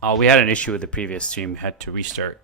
Oh, we had an issue with the previous stream. Had to restart.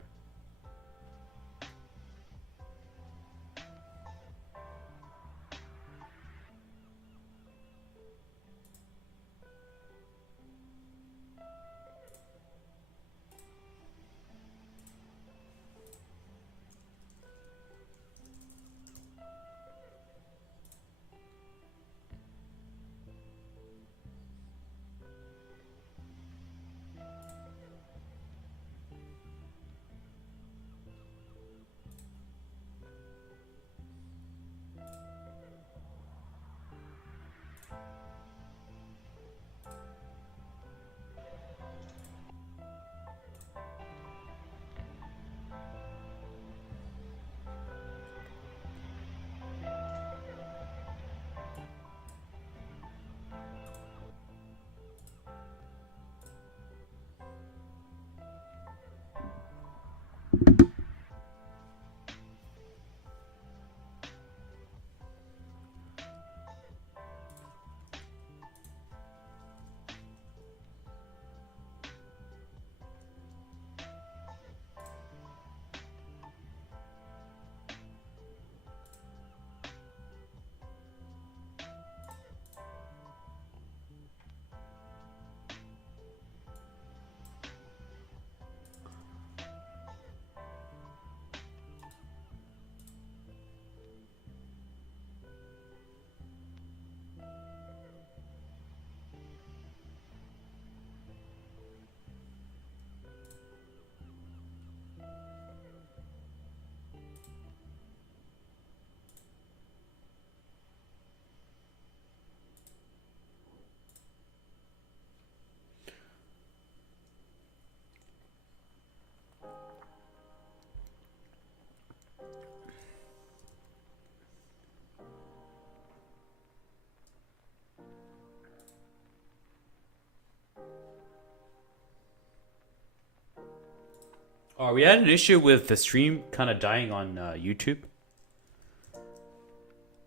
Oh, we had an issue with the stream kind of dying on YouTube.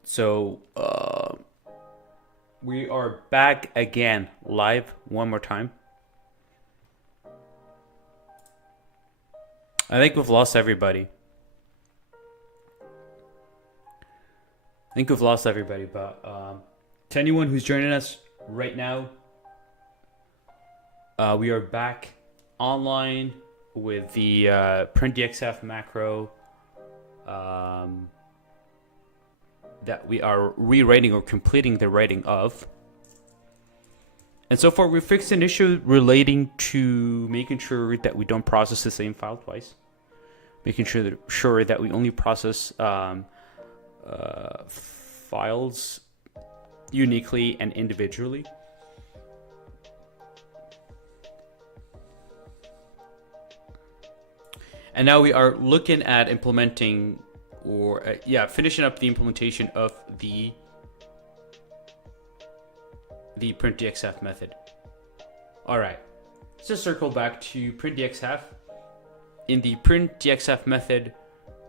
So we are back again, live one more time. I think we've lost everybody. But to anyone who's joining us right now, we are back online with the printdxf macro that we are rewriting or completing the writing of. And so far, we fixed an issue relating to making sure that we don't process the same file twice. Making sure that we only process files uniquely and individually. And now we are looking at implementing or finishing up the implementation of the printdxf method. All right, let's just circle back to printdxf. In the printdxf method,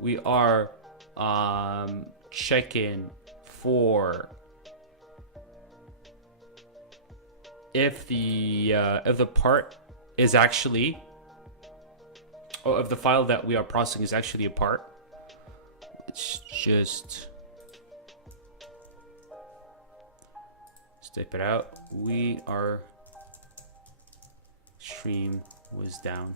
we are checking for if the part is actually, or if the file that we are processing is actually a part. Let's just type it out. Our stream was down.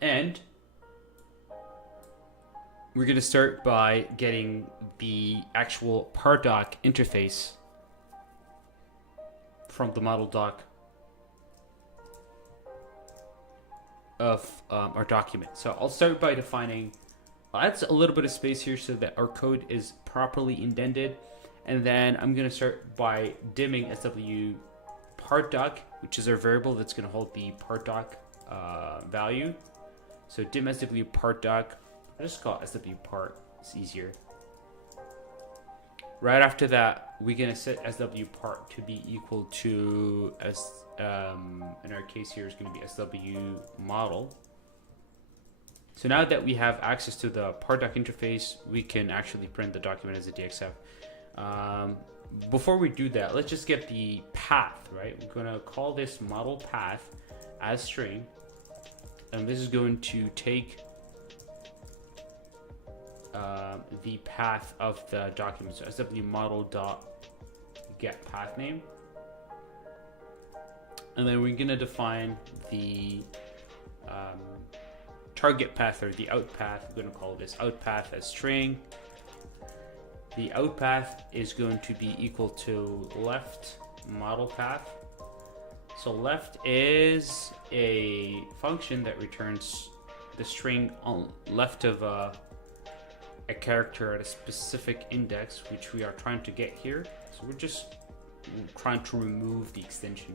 And we're going to start by getting the actual part doc interface from the model doc of our document. So I'll start by defining, that's a little bit of space here so that our code is properly indented. And then I'm going to start by dimming SW part doc, which is our variable that's going to hold the part doc value. So dim SW part doc. I'll just call it SW part. It's easier. Right after that, we're gonna set SW part to be equal to in our case here is gonna be SW model. So now that we have access to the part.doc interface, we can actually print the document as a DXF. Before we do that, let's just get the path, right? We're gonna call this model path as string, and this is going to take the path of the document. So SW model dot get path name, and then we're gonna define the target path or the out path. We're gonna call this out path as string. The out path is going to be equal to left model path. So left is a function that returns the string on left of a character at a specific index, which we are trying to get here. So we're just trying to remove the extension.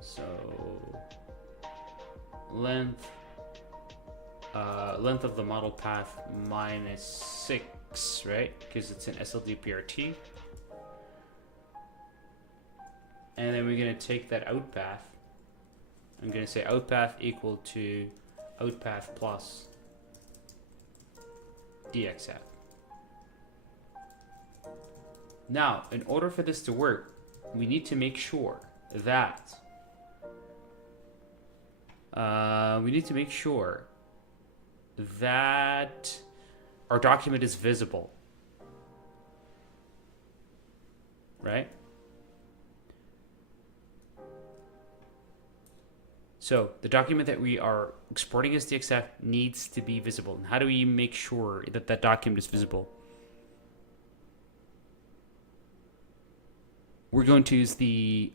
So length of the model path -6, right? Because it's an SLDPRT. And then we're gonna take that out path. I'm gonna say out path equal to out path plus DXF. Now, in order for this to work, we need to make sure that our document is visible, right? So the document that we are exporting as DXF needs to be visible. And how do we make sure that that document is visible? We're going to use the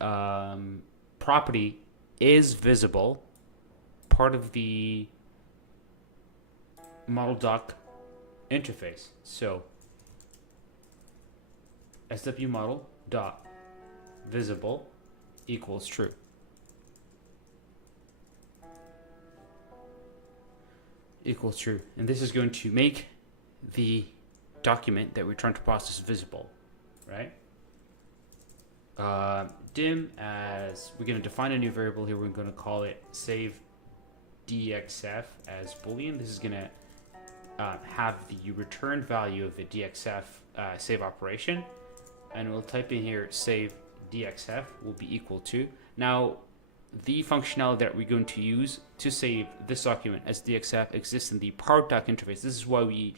property is visible, part of the model doc interface. So SW model dot visible equals true. Equals true. And this is going to make the document that we're trying to process visible, right? Dim as we're going to define a new variable here. We're going to call it save DXF as boolean. This is going to have the return value of the DXF save operation, and we'll type in here save DXF will be equal to. Now the functionality that we're going to use to save this document as DXF exists in the part.doc interface. This is why we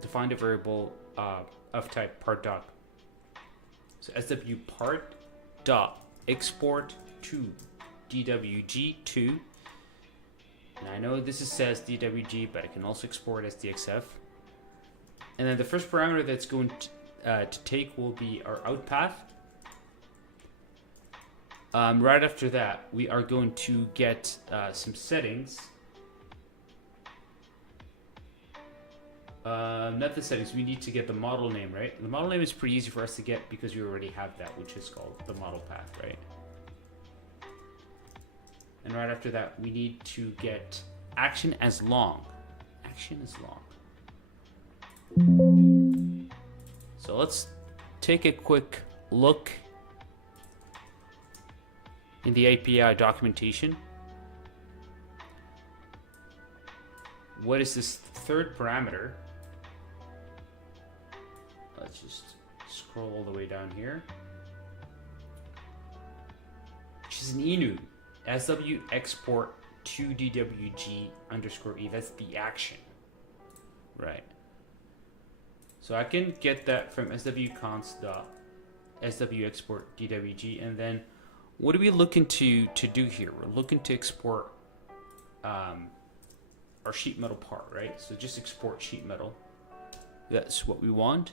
defined a variable of type part.doc. So SW part.export to DWG2. And I know this says DWG, but I can also export as DXF. And then the first parameter that's going to take will be our out path. Right after that, we are going to get some settings. Not the settings, we need to get the model name, right? The model name is pretty easy for us to get because we already have that, which is called the model path, right? And right after that, we need to get action as long. Action as long. So let's take a quick look in the API documentation. What is this third parameter? Let's just scroll all the way down here. Which is an enum. SW export to DWG underscore E. That's the action. Right. So I can get that from swconst.sw export DWG, and then what are we looking to do here? We're looking to export our sheet metal part, right? So just export sheet metal. That's what we want.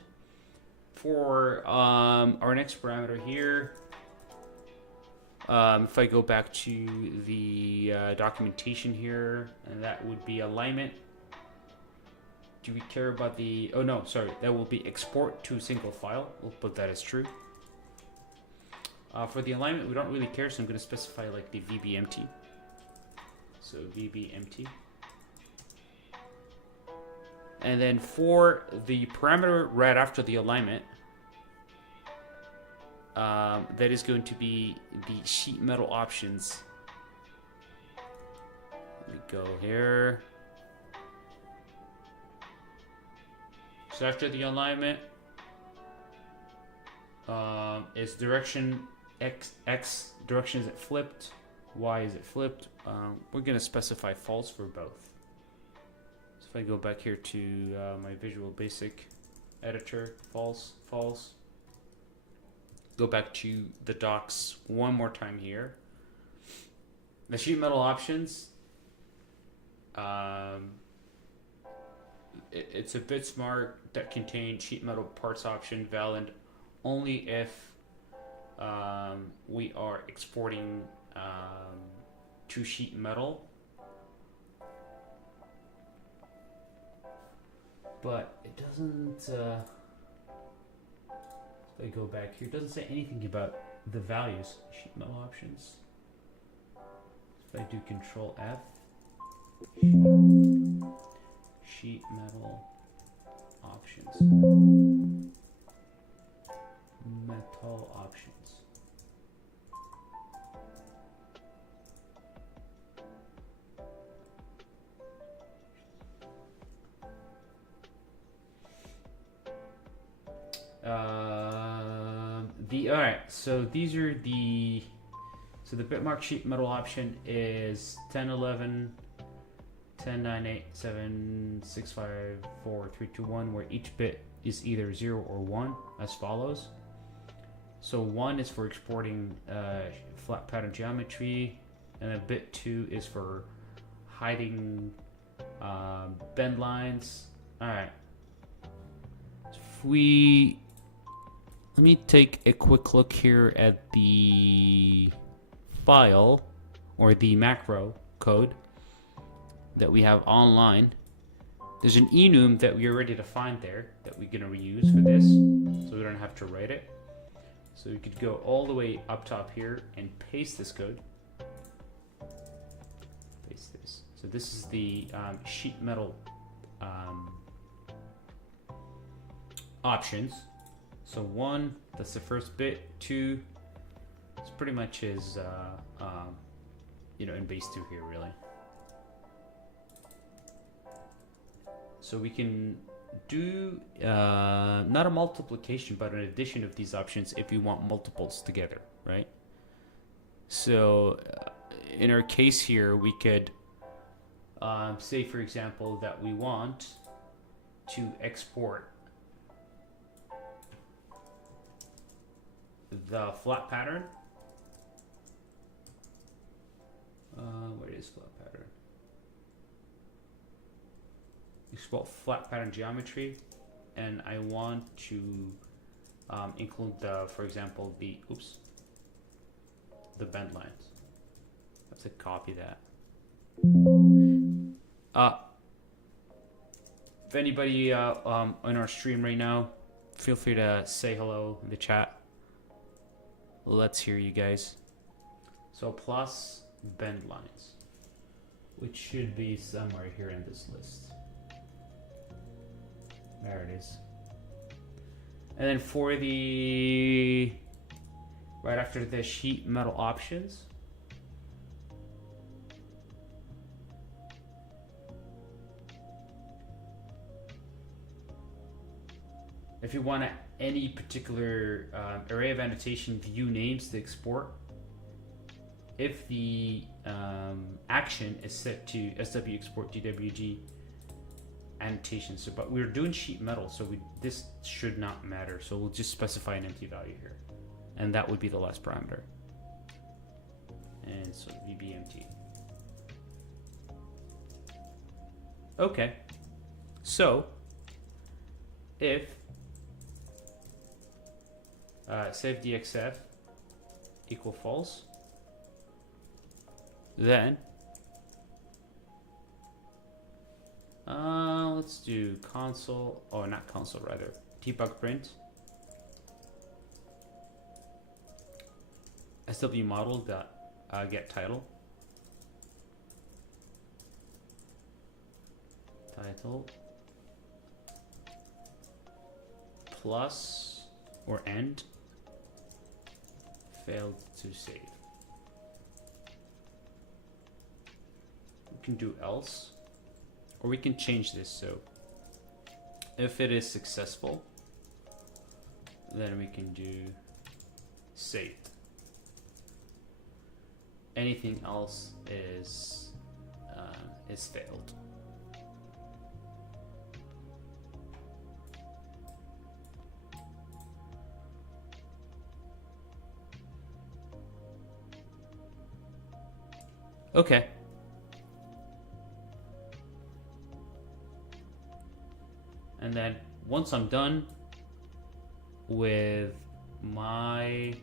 For our next parameter here, if I go back to the documentation here, and that would be alignment. Do we care about the, oh no, sorry, that will be export to single file. We'll put that as true. For the alignment, we don't really care, so I'm going to specify like the VBMT. So VBMT. And then for the parameter right after the alignment, that is going to be the sheet metal options. Let me go here. So after the alignment, is direction X direction, is it flipped? Y, is it flipped? We're going to specify false for both. So if I go back here to my Visual Basic editor, false, false. Go back to the docs one more time here. The sheet metal options, it's a bit smart that contain sheet metal parts option valid only if we are exporting to sheet metal. But it doesn't, if I go back here, it doesn't say anything about the values, sheet metal options. If I do Control F, sheet metal options, metal options. Alright, so these are the, so the bitmark sheet metal option is 1011 1098 7654 321, where each bit is either 0 or 1 as follows. So 1 is for exporting flat pattern geometry, and then bit 2 is for hiding bend lines. Alright, if we, let me take a quick look here at the file or the macro code that we have online. There's an enum that we are ready to find there that we're going to reuse for this, so we don't have to write it. So we could go all the way up top here and paste this code. Paste this. So this is the sheet metal options. So 1, that's the first bit. 2, it's pretty much is you know, in base 2 here really. So we can do not a multiplication but an addition of these options if we want multiples together, right? So in our case here, we could say, for example, that we want to export the flat pattern. Where is flat pattern? Export flat pattern geometry, and I want to include the, for example, the the bend lines. I have to copy that. If anybody on our stream right now, feel free to say hello in the chat. Let's hear you guys. So plus bend lines, which should be somewhere here in this list. There it is. And then for the, right after the sheet metal options, if you want any particular array of annotation view names to export, if the action is set to SW export DWG annotation. So, but we're doing sheet metal, so this should not matter. So we'll just specify an empty value here, and that would be the last parameter. And so VBA empty. Okay. So if save dxf equal false, then let's do console, oh not console, rather debug print sw model dot get title plus or and failed to save. We can do else, or we can change this. So if it is successful, then we can do saved. Anything else is failed. Okay. And then once I'm done with my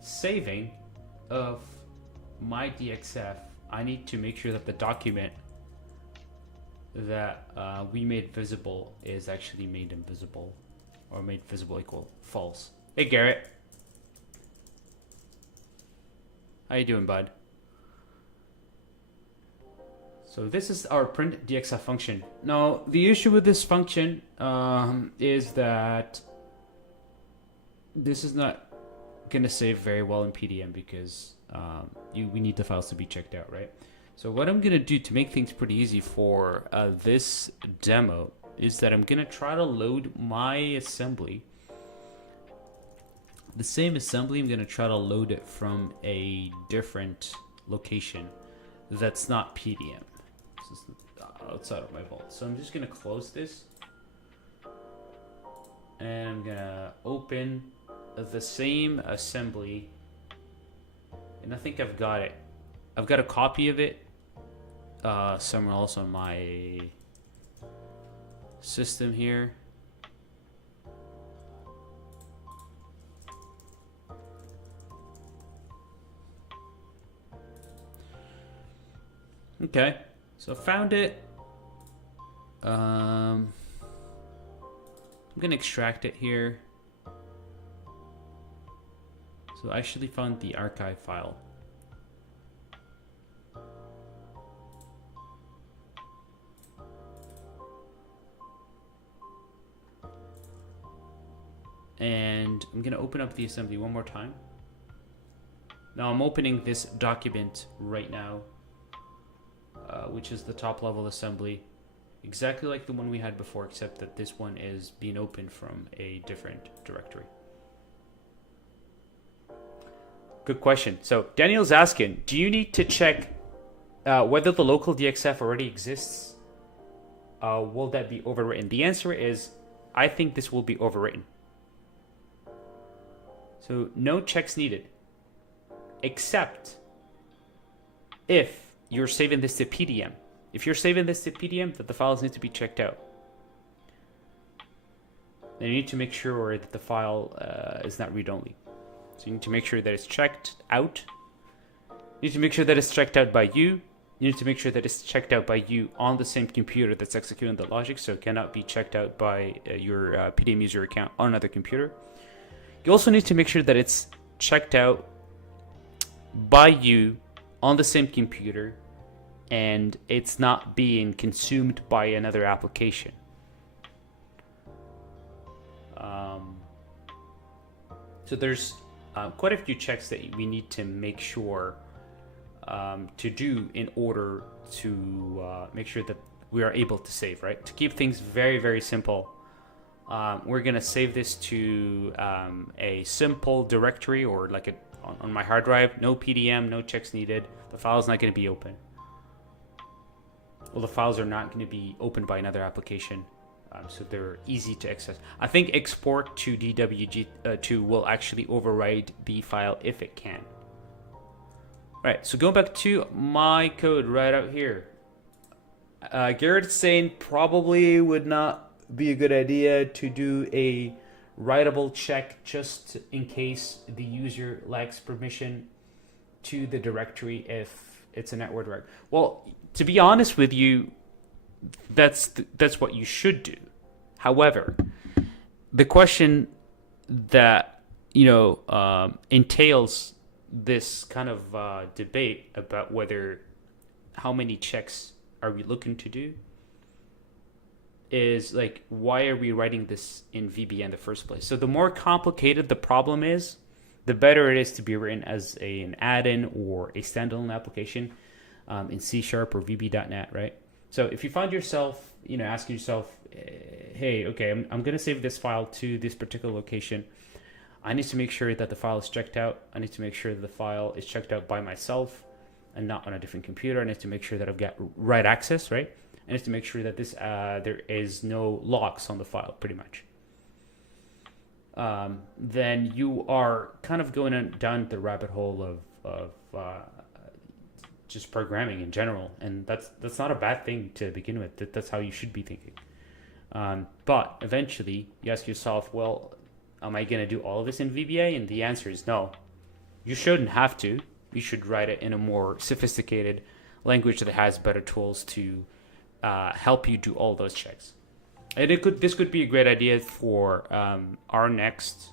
saving of my DXF, I need to make sure that the document that we made visible is actually made invisible, or made visible equal false. Hey Garrett, how you doing, bud? So this is our print DXF function. Now the issue with this function is that this is not gonna save very well in PDM because we need the files to be checked out, right? So what I'm gonna do to make things pretty easy for this demo is that I'm gonna try to load my assembly. The same assembly, I'm gonna try to load it from a different location that's not PDM. This is outside of my vault. So I'm just gonna close this and I'm gonna open the same assembly, and I think I've got it. I've got a copy of it somewhere else on my system here. Okay, so I found it. I'm gonna extract it here. So I actually found the archive file. And I'm gonna open up the assembly one more time. Now I'm opening this document right now, which is the top level assembly, exactly like the one we had before, except that this one is being opened from a different directory. Good question. So Daniel's asking, do you need to check whether the local DXF already exists? Will that be overwritten? The answer is, I think this will be overwritten. So no checks needed, except if you're saving this to PDM. If you're saving this to PDM, that the files need to be checked out. Then you need to make sure that the file is not read-only. So you need to make sure that it's checked out. You need to make sure that it's checked out by you. You need to make sure that it's checked out by you on the same computer that's executing the logic, so it cannot be checked out by your PDM user account on another computer. You also need to make sure that it's checked out by you on the same computer and it's not being consumed by another application. So there's quite a few checks that we need to make sure to do in order to make sure that we are able to save, right? To keep things very, very simple, we're gonna save this to a simple directory, or like on my hard drive, no PDM, no checks needed. The file is not gonna be open. Well, the files are not gonna be opened by another application, so they're easy to access. I think export to DWG2 will actually override the file if it can. Right, so going back to my code right out here. Garrett's saying probably would not be a good idea to do a writable check just in case the user lacks permission to the directory if it's a network directory. Well, to be honest with you, that's what you should do. However, the question that entails this kind of debate about whether how many checks are we looking to do is like, why are we writing this in VBA in the first place? So the more complicated the problem is, the better it is to be written as an add-in or a standalone application in C# or VB.NET, right? So if you find yourself, asking yourself, hey, okay, I'm going to save this file to this particular location. I need to make sure that the file is checked out. I need to make sure that the file is checked out by myself and not on a different computer. I need to make sure that I've got right access, right? I need to make sure that there is no locks on the file, pretty much. Then you are kind of going down the rabbit hole of just programming in general, and that's not a bad thing to begin with. That's how you should be thinking. But eventually, you ask yourself, well, am I going to do all of this in VBA? And the answer is no. You shouldn't have to. You should write it in a more sophisticated language that has better tools to help you do all those checks. And this could be a great idea for our next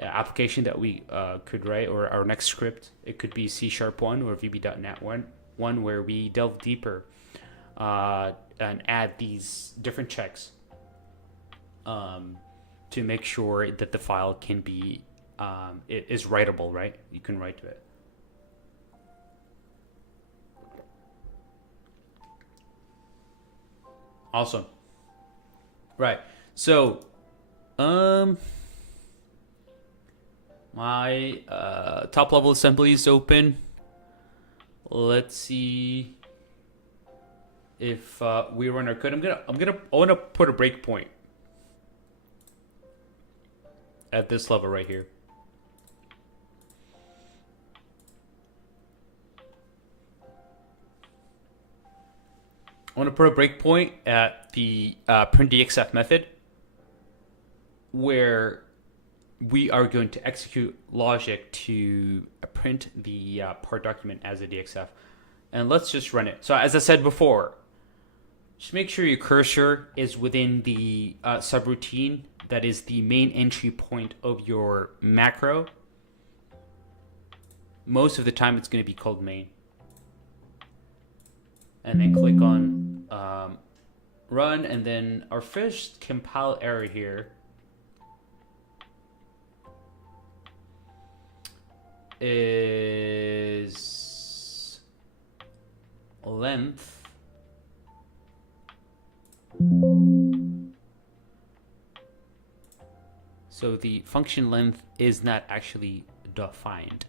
application that we could write, or our next script. It could be C#1 or VB.NET 1 where we delve deeper and add these different checks to make sure that the file can be it is writable, right? You can write to it. Awesome. Right. So, my top level assembly is open. Let's see if we run our code. I want to put a breakpoint at this level right here. I want to put a breakpoint at the printdxf method, where we are going to execute logic to print the part document as a DXF. And let's just run it. So as I said before, just make sure your cursor is within the subroutine that is the main entry point of your macro. Most of the time it's going to be called main. And then click on run, and then our first compile error here is length. So the function length is not actually defined.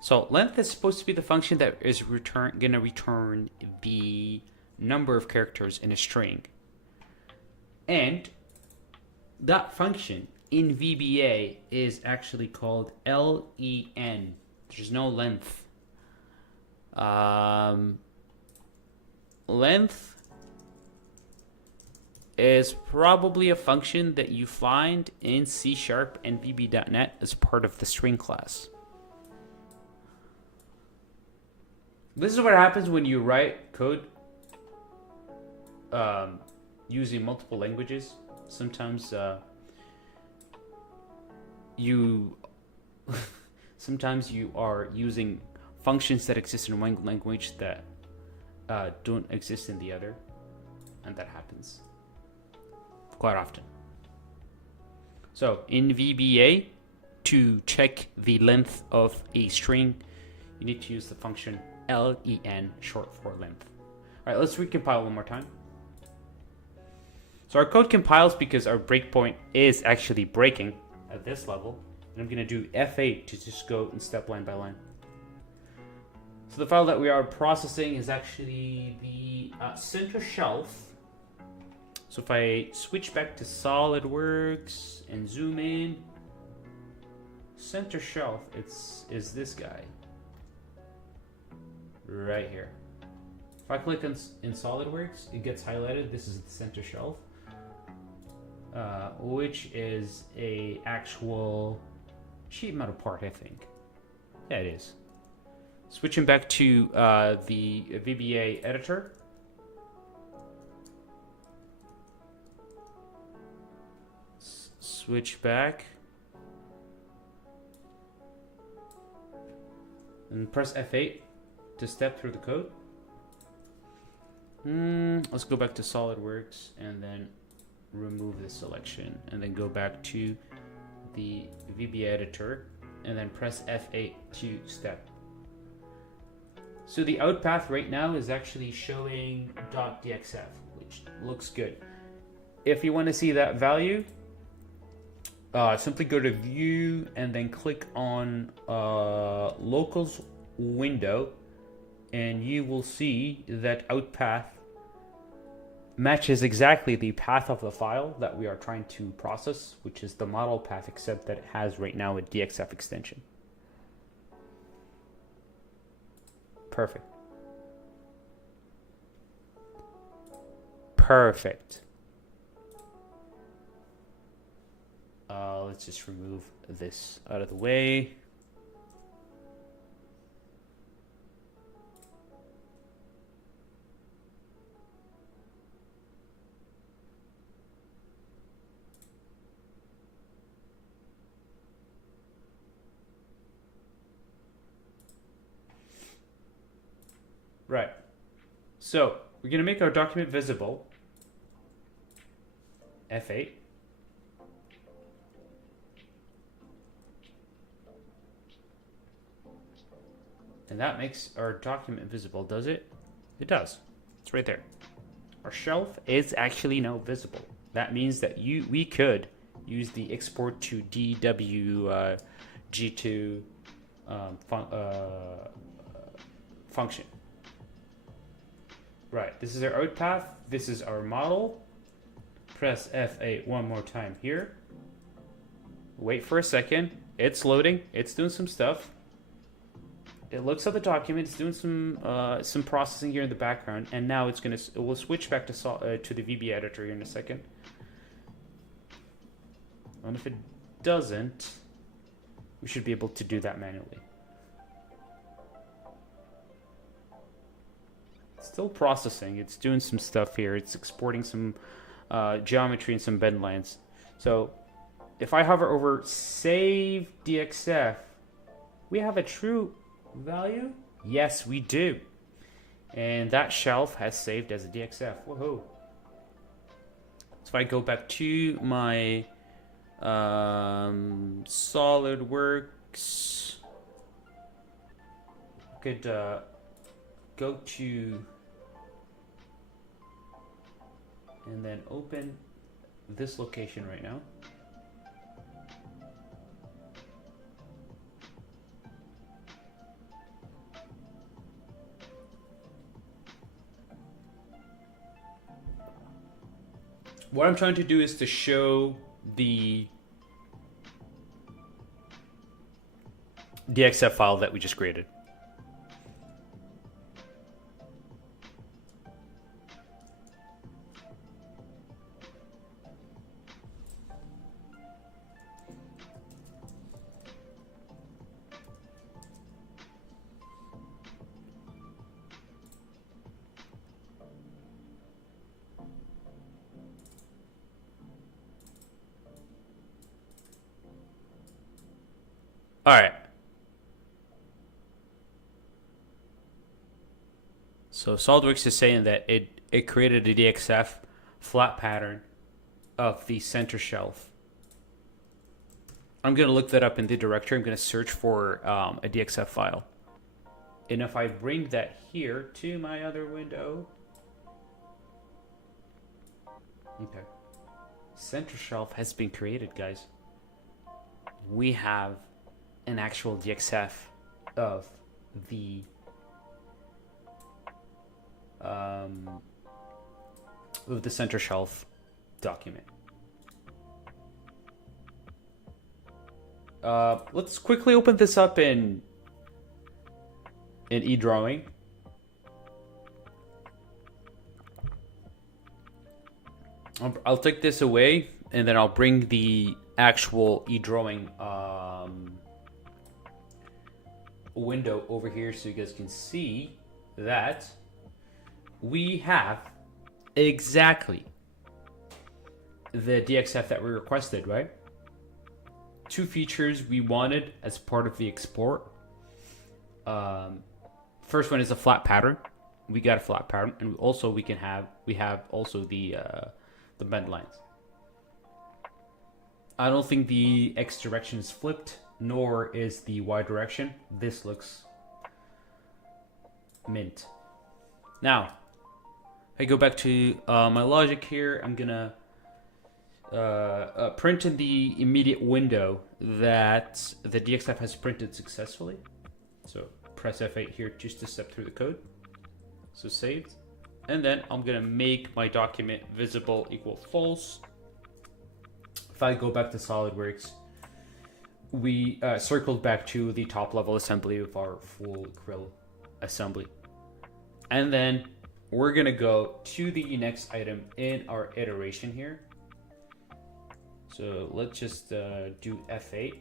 So length is supposed to be the function that is going to return the number of characters in a string. And that function in VBA is actually called len. There's no length. Length is probably a function that you find in C# and VB.NET as part of the string class. This is what happens when you write code using multiple languages. Sometimes sometimes you are using functions that exist in one language that don't exist in the other, and that happens quite often. So in VBA, to check the length of a string, you need to use the function len, short for length. All right, let's recompile one more time. So our code compiles because our breakpoint is actually breaking at this level. And I'm going to do F8 to just go in step line by line. So the file that we are processing is actually the center shelf. So if I switch back to SOLIDWORKS and zoom in, center shelf is this guy right here. If I click in SOLIDWORKS, it gets highlighted. This is the center shelf, which is a actual sheet metal part, I think. Yeah, it is. Switching back to the VBA editor. Switch back. And press F8 to step through the code. Let's go back to SolidWorks and then remove the selection, and then go back to the VBA editor and then press F8 to step. So the out path right now is actually showing .dxf, which looks good. If you want to see that value, simply go to View and then click on Locals window, and you will see that out path matches exactly the path of the file that we are trying to process, which is the model path, except that it has right now a DXF extension. Perfect. Perfect. Let's just remove this out of the way. Right. So we're going to make our document visible. F8. And that makes our document visible, does it? It does. It's right there. Our shelf is actually now visible. That means that we could use the export to DWG2 function. Right, this is our out path. This is our model. Press F8 one more time here. Wait for a second. It's loading. It's doing some stuff. It looks at the document. It's doing some processing here in the background, and now it will switch back to the VBA editor here in a second. And if it doesn't, we should be able to do that manually. It's still processing. It's doing some stuff here. It's exporting some geometry and some bend lines. So if I hover over Save DXF, we have a true value? Yes, we do. And that shelf has saved as a DXF. Woohoo. So if I go back to my SolidWorks, I could go to and then open this location right now. What I'm trying to do is to show the DXF file that we just created. All right. So SolidWorks is saying that it created a DXF flat pattern of the center shelf. I'm going to look that up in the directory. I'm going to search for a DXF file. And if I bring that here to my other window. Okay. Center shelf has been created, guys. We have an actual DXF of the center shelf document. Let's quickly open this up in eDrawing. I'll take this away, and then I'll bring the actual eDrawing window over here so you guys can see that we have exactly the DXF that we requested, right? Two features we wanted as part of the export. first one is a flat pattern. We got a flat pattern, and also we have also the bend lines. I don't think the X direction is flipped, nor is the Y direction. This looks mint. Now, I go back to my logic here. I'm gonna print in the immediate window that the DXF has printed successfully. So press F8 here just to step through the code. So saved. And then I'm gonna make my document visible equal false. If I go back to SolidWorks, we circled back to the top level assembly of our full grill assembly. And then we're gonna go to the next item in our iteration here. So let's just do F8.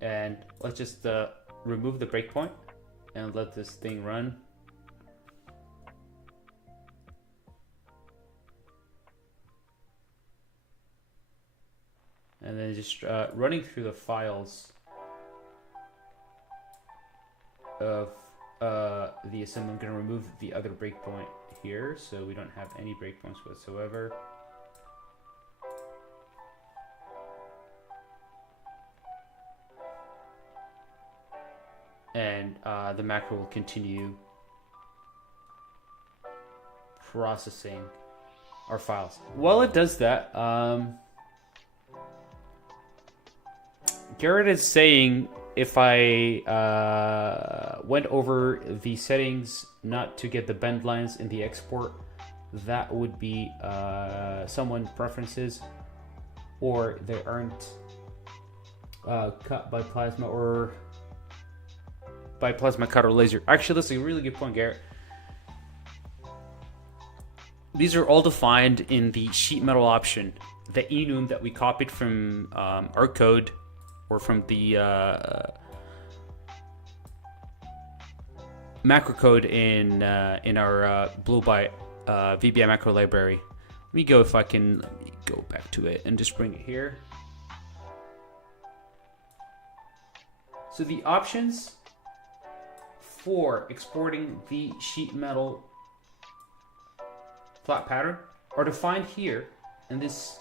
And let's just remove the breakpoint and let this thing run. And then just running through the files of the assembly. I'm going to remove the other breakpoint here so we don't have any breakpoints whatsoever. And the macro will continue processing our files. While it does that, Garrett is saying if I went over the settings not to get the bend lines in the export, that would be someone's preferences, or they aren't cut by plasma or by plasma cut or laser. Actually, that's a really good point, Garrett. These are all defined in the sheet metal option, the enum that we copied from our code, or from the macro code in our Blue Byte VBA macro library. Let me go, if I can, let me go back to it and just bring it here. So the options for exporting the sheet metal flat pattern are defined here in this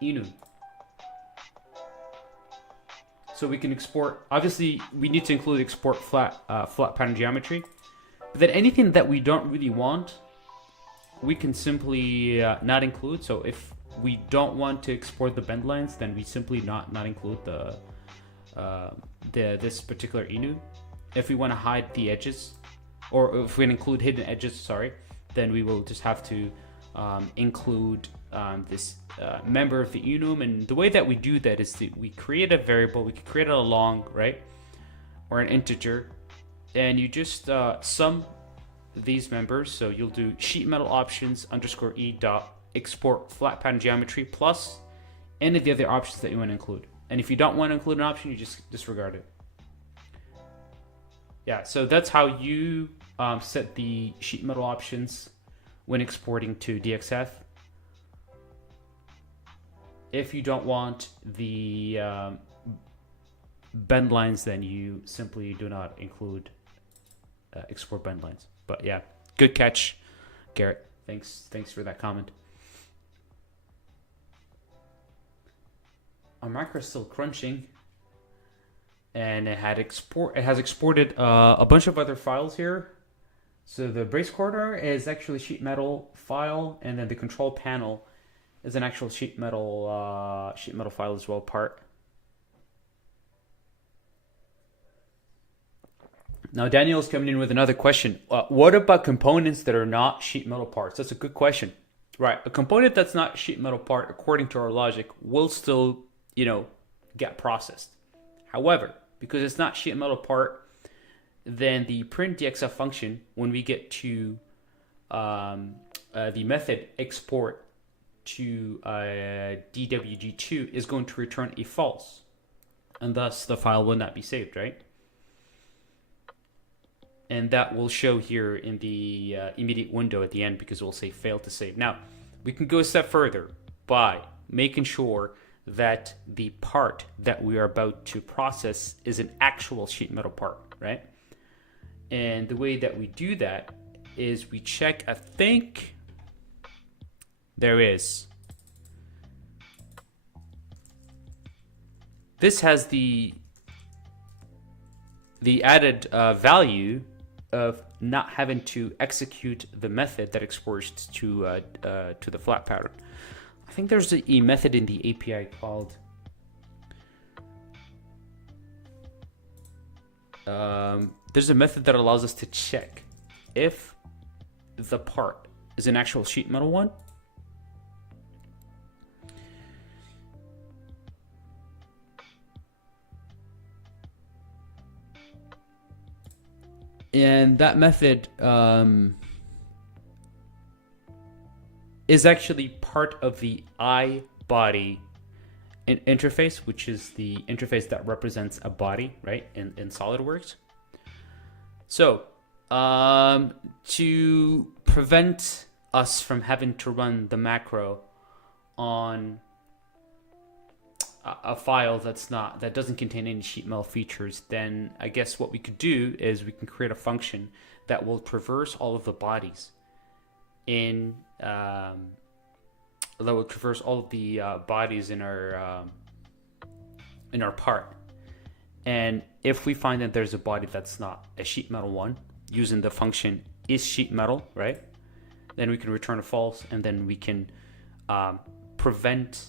enum. So we can export, obviously we need to include export flat pattern geometry, but then anything that we don't really want, we can simply not include. So if we don't want to export the bend lines, then we simply not include this particular enum. If we want to hide the edges, or if we include hidden edges, sorry, then we will just have to include this member of the enum. And the way that we do that is that we create a variable. We can create a long, right, or an integer, and you just sum these members. So you'll do sheet metal options underscore e dot export flat pattern geometry plus any of the other options that you want to include. And if you don't want to include an option, you just disregard it. Yeah, so that's how you set the sheet metal options when exporting to DXF. If you don't want the bend lines, then you simply do not include export bend lines. But yeah, good catch, Garrett. Thanks for that comment. Our macro is still crunching, and it has exported a bunch of other files here. So the brace corridor is actually a sheet metal file, and then the control panel is an actual sheet metal file as well, part. Now Daniel's coming in with another question. What about components that are not sheet metal parts? That's a good question. Right, a component that's not sheet metal part, according to our logic, will still, get processed. However, because it's not sheet metal part, then the print DXF function, when we get to the method export to DWG2, is going to return a false, and thus the file will not be saved, right? And that will show here in the immediate window at the end, because it will say failed to save. Now, we can go a step further by making sure that the part that we are about to process is an actual sheet metal part, right? And the way that we do that is we check, I think there is. This has the added value of not having to execute the method that exports to the flat pattern. I think there's a method in the API called there's a method that allows us to check if the part is an actual sheet metal one. And that method is actually part of the I-body interface, which is the interface that represents a body, right, in SOLIDWORKS. So to prevent us from having to run the macro on a file that doesn't contain any sheet metal features, then I guess what we could do is we can create a function that will traverse all of the bodies in that will traverse all of the bodies in our part. And if we find that there's a body that's not a sheet metal one, using the function is sheet metal, right, then we can return a false, and then we can prevent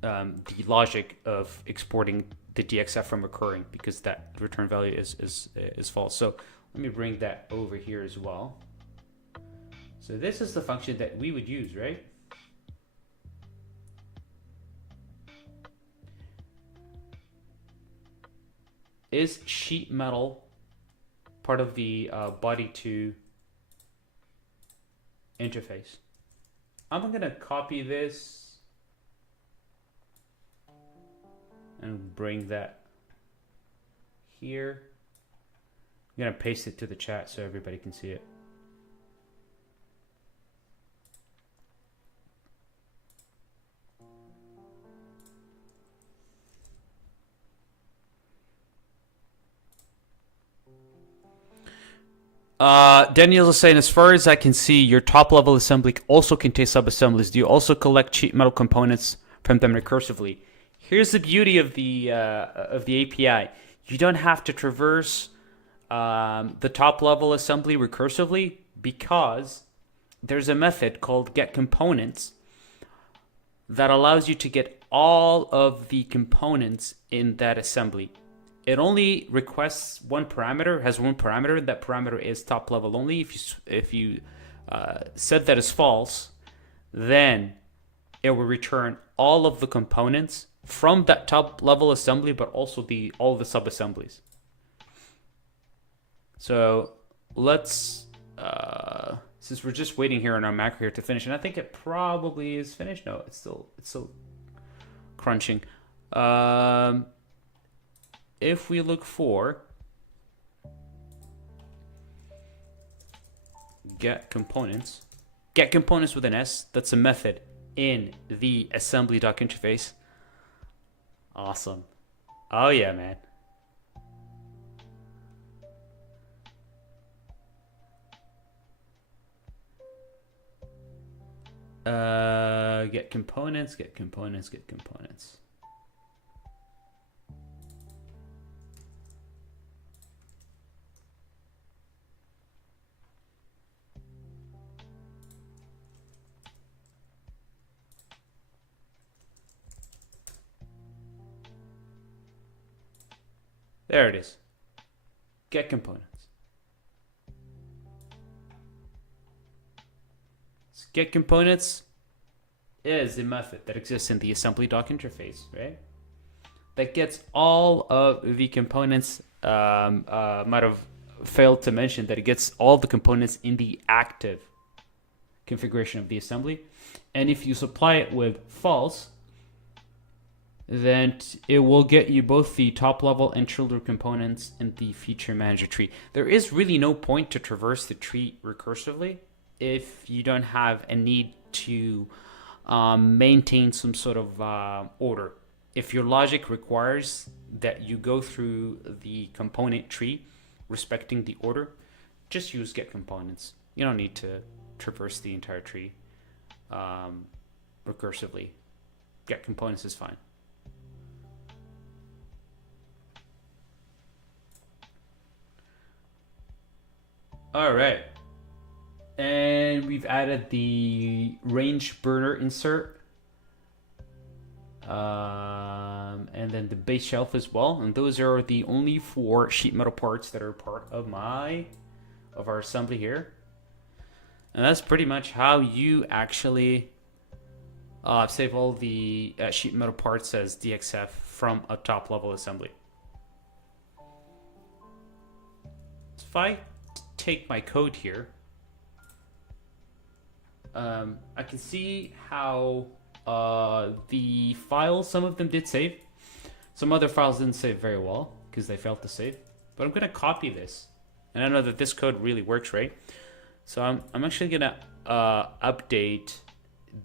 the logic of exporting the DXF from occurring, because that return value is false. So let me bring that over here as well. So this is the function that we would use, right? Is sheet metal part of the body to interface? I'm gonna copy this and bring that here. I'm gonna paste it to the chat so everybody can see it. Daniel's is saying, as far as I can see, your top level assembly also contains sub-assemblies. Do you also collect sheet metal components from them recursively? Here's the beauty of the API. You don't have to traverse the top level assembly recursively, because there's a method called getComponents that allows you to get all of the components in that assembly. It only requests one parameter, has one parameter. That parameter is top level only. If you set that as false, then it will return all of the components from that top level assembly, but also all the sub assemblies. So let's since we're just waiting here on our macro here to finish, and I think it probably is finished. No, it's still crunching. If we look for get components with an S, that's a method in the assembly.doc interface. Awesome. Oh yeah, man. Get components. There it is. Get components. So get components is a method that exists in the assembly.doc interface, right? That gets all of the components. Might have failed to mention that it gets all the components in the active configuration of the assembly. And if you supply it with false, then it will get you both the top level and children components in the feature manager tree. There is really no point to traverse the tree recursively if you don't have a need to maintain some sort of order. If your logic requires that you go through the component tree respecting the order, just use get components. You don't need to traverse the entire tree recursively. Get components is fine. All right. And we've added the range burner insert. And then the base shelf as well. And those are the only 4 sheet metal parts that are part of our assembly here. And that's pretty much how you actually save all the sheet metal parts as DXF from a top level assembly. If I take my code here, I can see how the files, some of them did save. Some other files didn't save very well because they failed to save. But I'm going to copy this. And I know that this code really works, right? So I'm actually going to update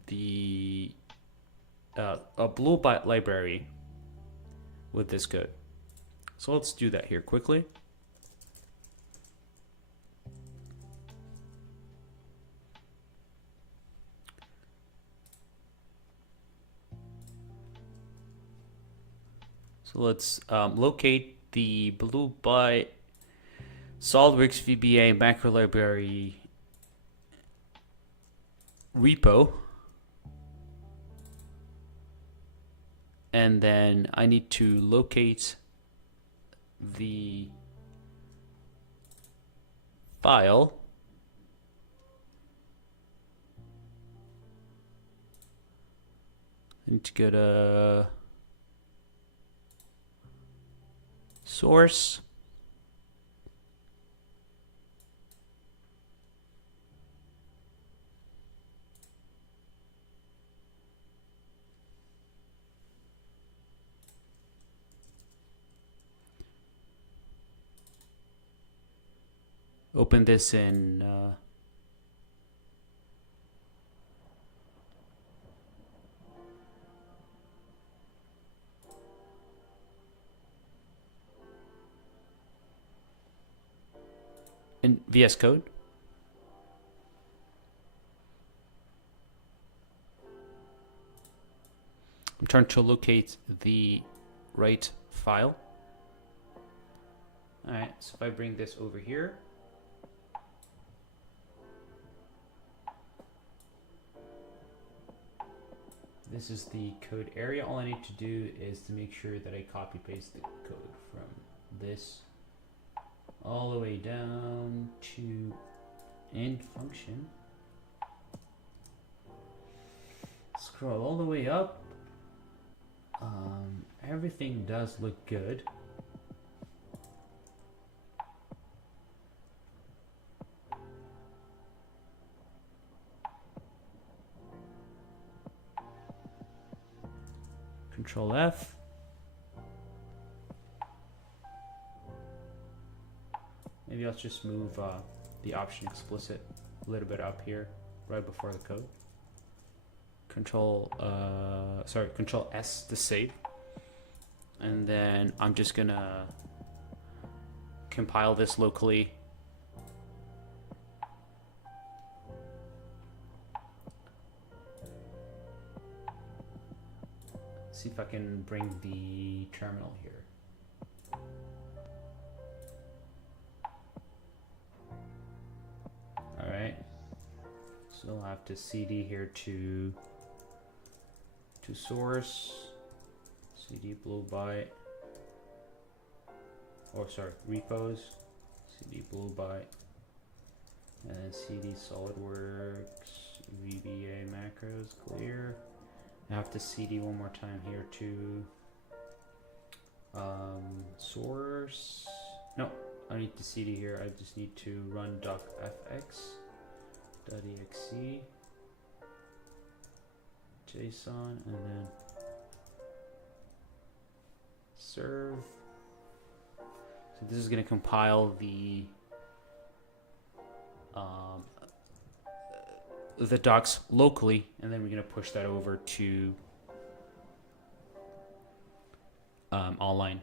the a Blue Byte library with this code. So let's do that here quickly. So let's locate the Blue Byte SOLIDWORKS VBA macro library repo. And then I need to locate the file. I need to go to source. Open this in VS Code. I'm trying to locate the right file. All right, so if I bring this over here, this is the code area. All I need to do is to make sure that I copy paste the code from this all the way down to end function. Scroll all the way up. Everything does look good. Control F. Maybe I'll just move the option explicit a little bit up here, right before the code. Control S to save. And then I'm just gonna compile this locally. See if I can bring the terminal here. All right. So I'll have to CD here to source. CD Blue Byte. Oh, sorry, repos. CD Blue Byte. And then CD SolidWorks VBA macros clear. I have to CD one more time here to source. No, I need to CD here. I just need to run docfx.exe JSON and then serve. So this is going to compile the the docs locally, and then we're going to push that over to online.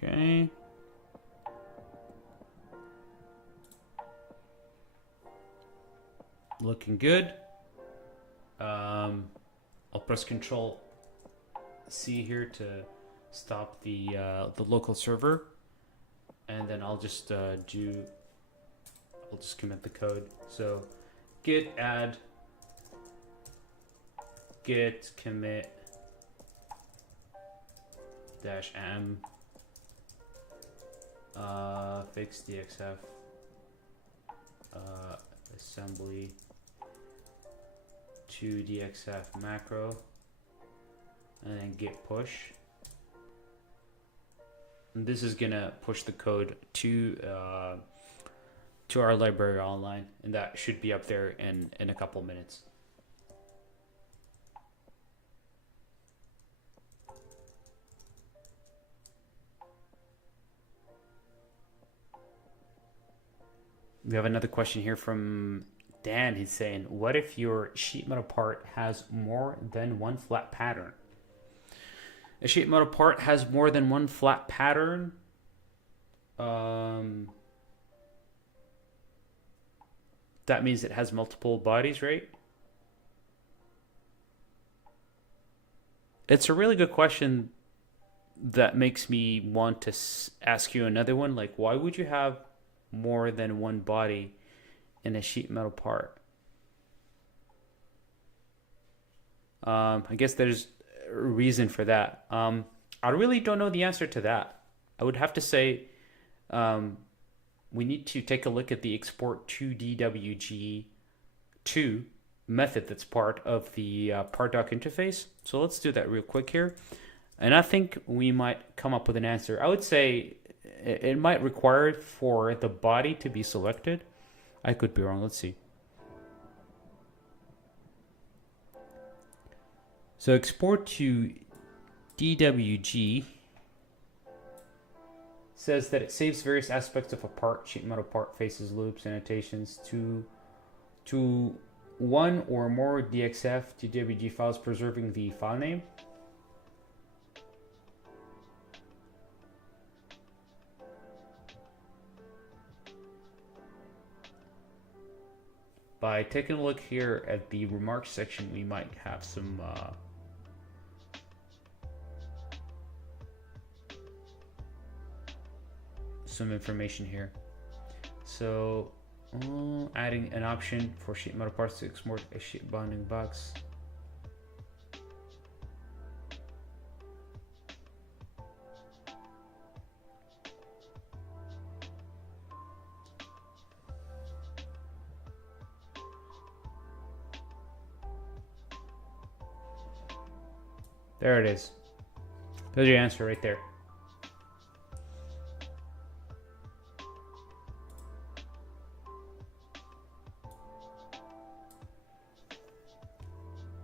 Okay. Looking good. I'll press Control C here to stop the local server, and then I'll just commit the code. So git add git commit -m fix dxf assembly to dxf macro, and then git push. And this is gonna push the code to our library online, and that should be up there in a couple minutes. We have another question here from Dan. He's saying, what if your sheet metal part has more than one flat pattern? A sheet metal part has more than one flat pattern. That means it has multiple bodies, right? It's a really good question that makes me want to ask you another one. Like, why would you have more than one body in a sheet metal part? I guess there's a reason for that. I really don't know the answer to that. I would have to say we need to take a look at the export to DWG2 method that's part of the part doc interface. So let's do that real quick here. And I think we might come up with an answer. I would say it might require for the body to be selected. I could be wrong. Let's see. So export to DWG says that it saves various aspects of a part, sheet metal part, faces, loops, annotations to one or more DXF to DWG files, preserving the file name. By taking a look here at the remarks section, we might have some information here. So adding an option for sheet metal parts to export a sheet bonding box. There it is. There's your answer right there.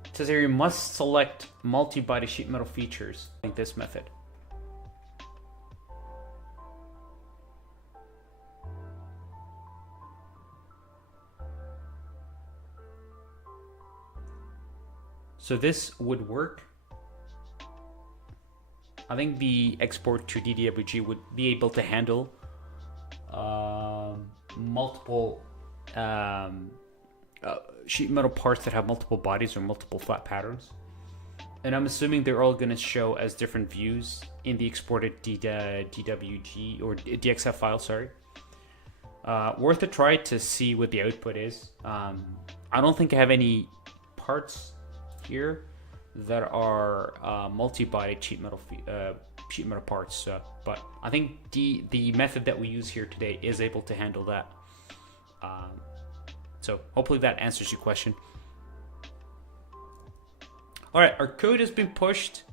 It says here you must select multi-body sheet metal features like this method. So this would work. I think the export to DWG would be able to handle multiple sheet metal parts that have multiple bodies or multiple flat patterns. And I'm assuming they're all going to show as different views in the exported DWG or DXF file, sorry. Worth a try to see what the output is. I don't think I have any parts here that are multi-body sheet metal parts, but I think the method that we use here today is able to handle that. So hopefully that answers your question. All right, our code has been pushed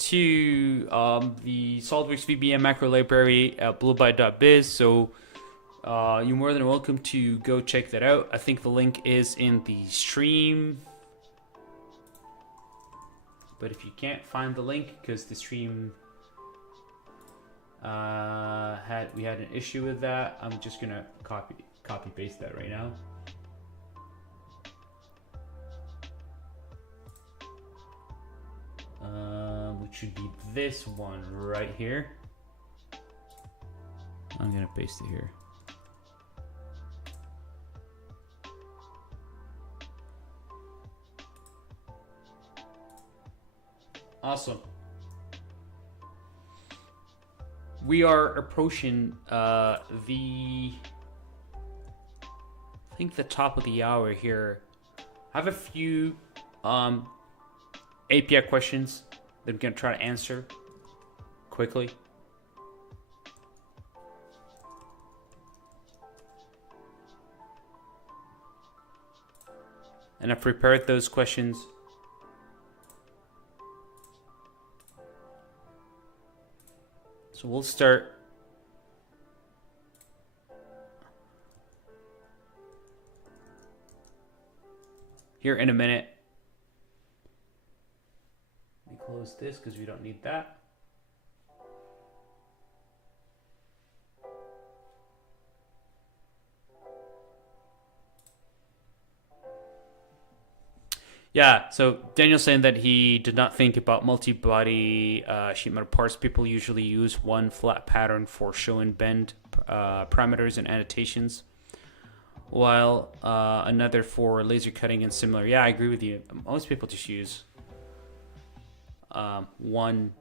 to the SOLIDWORKS VBA macro library at bluebyte.biz. So you're more than welcome to go check that out. I think the link is in the stream. But if you can't find the link because the stream we had an issue with that, I'm just gonna copy paste that right now. Which should be this one right here. I'm gonna paste it here. Awesome. We are approaching I think the top of the hour here. I have a few API questions that I'm going to try to answer quickly. And I've prepared those questions. So we'll start here in a minute. Let me close this because we don't need that. Yeah, so Daniel's saying that he did not think about multi-body sheet metal parts. People usually use one flat pattern for show and bend parameters and annotations, while another for laser cutting and similar. Yeah, I agree with you. Most people just use one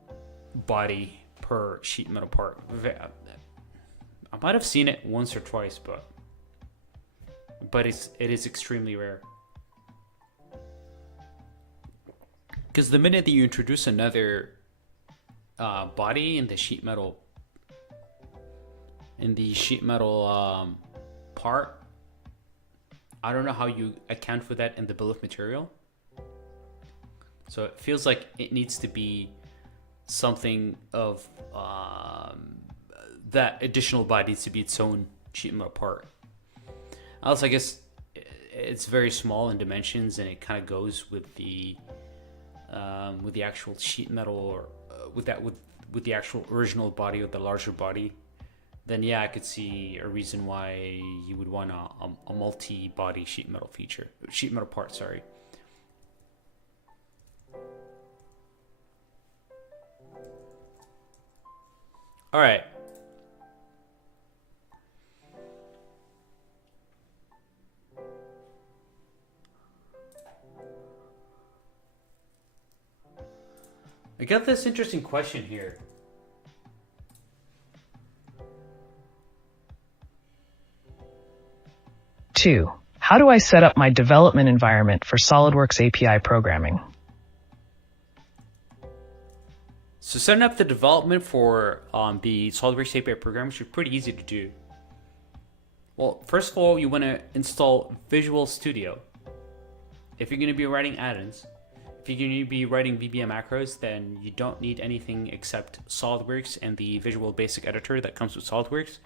body per sheet metal part. I might have seen it once or twice, but it is extremely rare. Because the minute that you introduce another body in the sheet metal part, I don't know how you account for that in the bill of material. So it feels like it needs to be something of that additional body needs to be its own sheet metal part. Also, I guess it's very small in dimensions, and it kind of goes with the actual sheet metal, or with the actual original body, or the larger body. Then yeah, I could see a reason why you would want a multi-body sheet metal part. Sorry. All right. I got this interesting question here. Two, how do I set up my development environment for SOLIDWORKS API programming? So setting up the development for the SOLIDWORKS API program should be pretty easy to do. Well, first of all, you want to install Visual Studio. If you're going to be writing add-ins, if you're going to be writing VBA macros, then you don't need anything except SOLIDWORKS and the Visual Basic Editor that comes with SOLIDWORKS.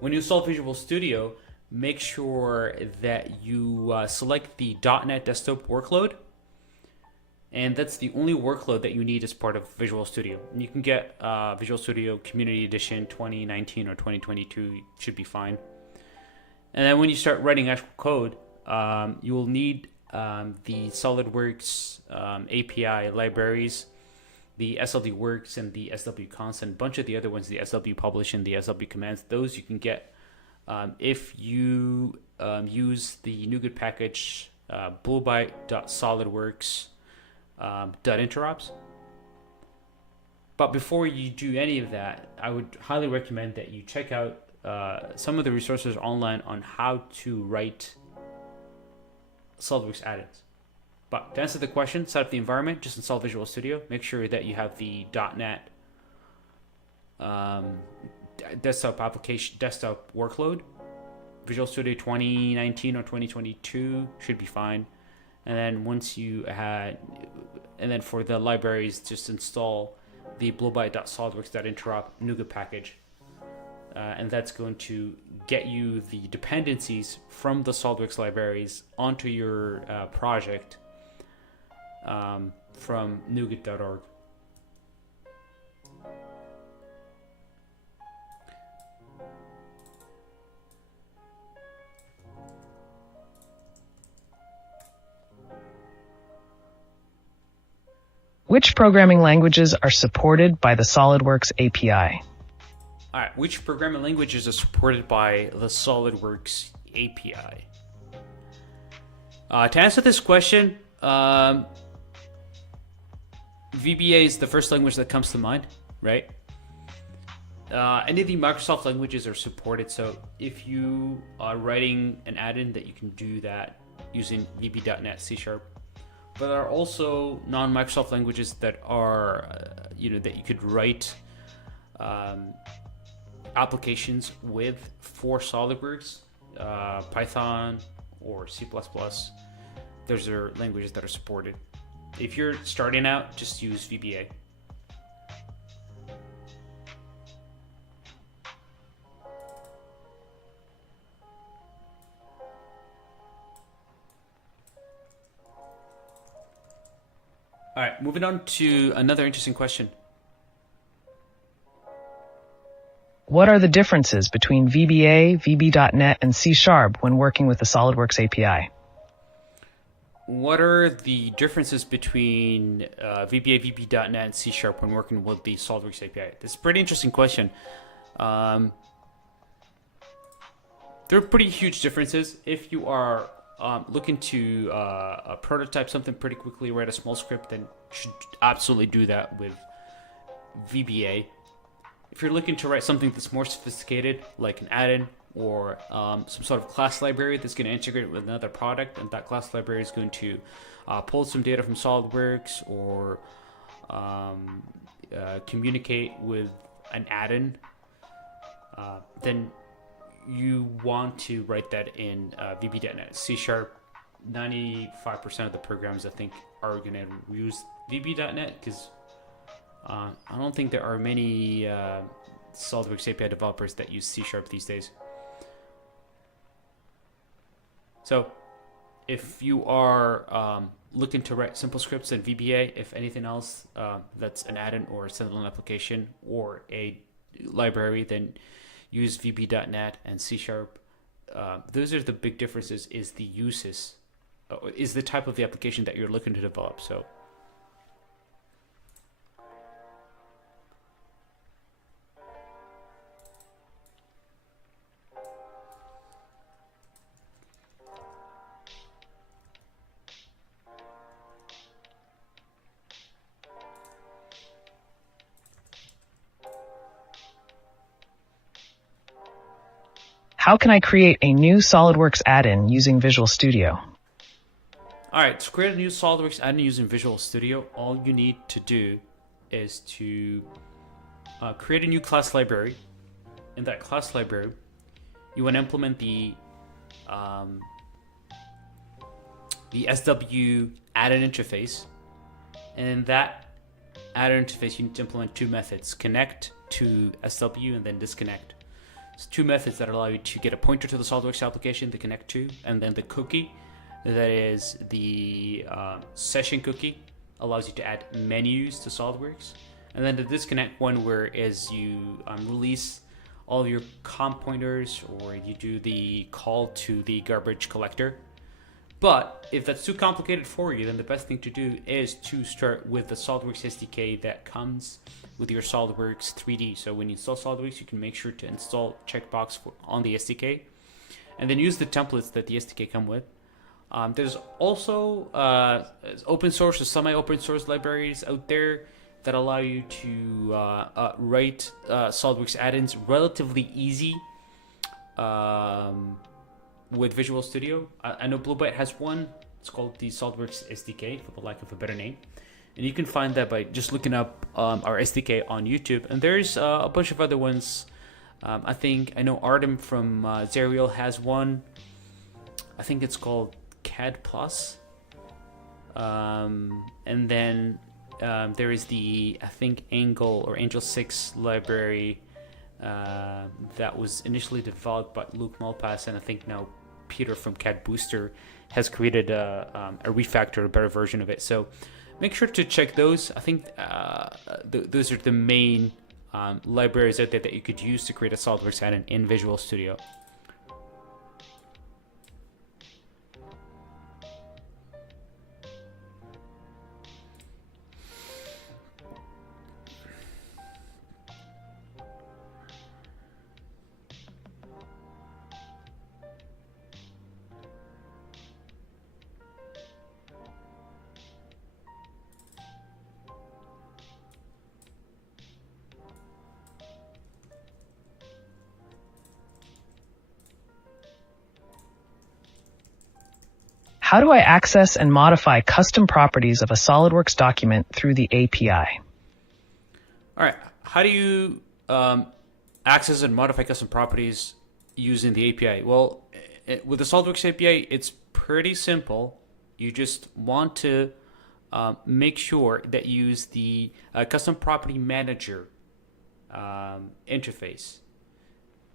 When you install Visual Studio, make sure that you select the .NET Desktop workload. And that's the only workload that you need as part of Visual Studio. And you can get Visual Studio Community Edition 2019 or 2022, should be fine. And then when you start writing actual code, you will need the SOLIDWORKS API libraries, the SLDWorks and the SW constant, a bunch of the other ones, the SW publish and the SW commands. Those you can get if you use the NuGet package bluebyte.solidworks.interops. But before you do any of that, I would highly recommend that you check out some of the resources online on how to write SOLIDWORKS add-ins. But to answer the question, set up the environment, just install Visual Studio. Make sure that you have the .NET desktop workload. Visual Studio 2019 or 2022 should be fine. And then once you had, and then for the libraries, just install the bluebyte.solidworks.interop NuGet package. And that's going to get you the dependencies from the SOLIDWORKS libraries onto your project from NuGet.org. Which programming languages are supported by the SOLIDWORKS API? All right, which programming languages are supported by the SOLIDWORKS API? To answer this question, VBA is the first language that comes to mind, right? Any of the Microsoft languages are supported, so if you are writing an add-in, that you can do that using VB.NET C#. But there are also non-Microsoft languages that are, that you could write applications with for SOLIDWORKS, Python or C++. Those are languages that are supported. If you're starting out, just use VBA. All right, moving on to another interesting question. What are the differences between VBA, VB.NET, and C# when working with the SOLIDWORKS API? What are the differences between VBA, VB.NET, and C# when working with the SOLIDWORKS API? This is a pretty interesting question. There are pretty huge differences. If you are looking to prototype something pretty quickly, write a small script, then you should absolutely do that with VBA. If you're looking to write something that's more sophisticated, like an add-in or some sort of class library that's going to integrate with another product, and that class library is going to pull some data from SOLIDWORKS or communicate with an add-in, then you want to write that in VB.NET. C#, 95% of the programs I think are going to use VB.NET because I don't think there are many SOLIDWORKS API developers that use C# these days. So if you are looking to write simple scripts in VBA, if anything else that's an add-in or a standalone application or a library, then use VB.NET and C#. Those are the big differences, is the uses, is the type of the application that you're looking to develop. So How can I create a new SOLIDWORKS add-in using Visual Studio? all right, to create a new SOLIDWORKS add-in using Visual Studio, all you need to do is to create a new class library. In that class library, you want to implement the SW add-in interface. And in that add-in interface, you need to implement two methods: connect to SW and then disconnect. It's two methods that allow you to get a pointer to the SOLIDWORKS application to connect to, and then the cookie, that is the session cookie, allows you to add menus to SOLIDWORKS. And then the disconnect one, where is you release all your comp pointers, or you do the call to the garbage collector. But if that's too complicated for you, then the best thing to do is to start with the SOLIDWORKS SDK that comes with your SOLIDWORKS 3D. So when you install SOLIDWORKS, you can make sure to install checkbox on the SDK, and then use the templates that the SDK come with. There's also open source or semi-open source libraries out there that allow you to write SOLIDWORKS add-ins relatively easy with Visual Studio. I know Blue Byte has one. It's called the SOLIDWORKS SDK, for the lack of a better name. And you can find that by just looking up our SDK on YouTube. And there's a bunch of other ones. I know Artem from Zerial has one. I think it's called CAD Plus. And then there is the, I think, Angel 6 library that was initially developed by Luke Malpass, and I think now Peter from CAD Booster has created a refactor, a better version of it. So make sure to check those. I think those are the main libraries out there that you could use to create a SOLIDWORKS add-in in Visual Studio. How do I access and modify custom properties of a SOLIDWORKS document through the API? All right, how do you access and modify custom properties using the API? Well, with the SOLIDWORKS API, it's pretty simple. You just want to make sure that you use the custom property manager interface.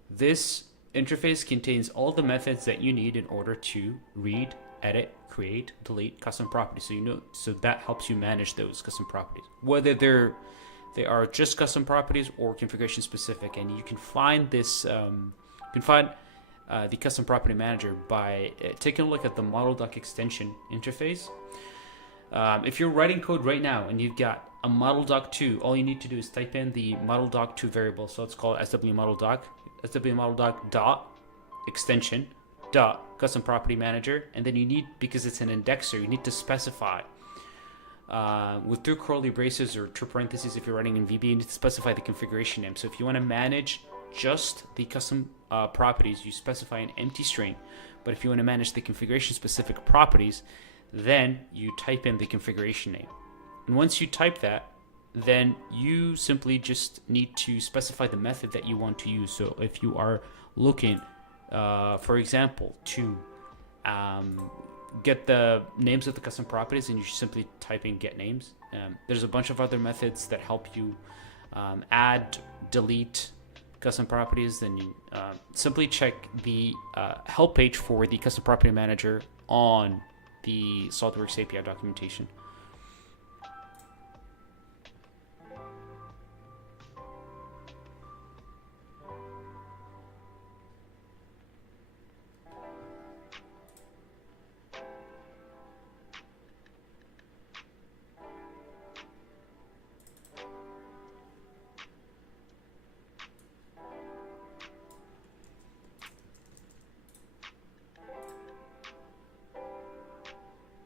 This interface contains all the methods that you need in order to read, edit, create, delete custom properties. So that helps you manage those custom properties, whether they are just custom properties or configuration specific. And you can find this, the custom property manager by taking a look at the model doc extension interface. If you're writing code right now and you've got a model doc 2, all you need to do is type in the model doc 2 variable. So it's called SW model doc dot extension dot custom property manager, and then you need, because it's an indexer, you need to specify with two curly braces or two parentheses. If you're writing in VBA, you need to specify the configuration name. So if you want to manage just the custom properties, you specify an empty string. But if you want to manage the configuration specific properties, then you type in the configuration name. And once you type that, then you simply just need to specify the method that you want to use. So if you are looking, for example, to get the names of the custom properties, and you simply type in get names. There's a bunch of other methods that help you add, delete custom properties. Then you simply check the help page for the custom property manager on the SOLIDWORKS API documentation.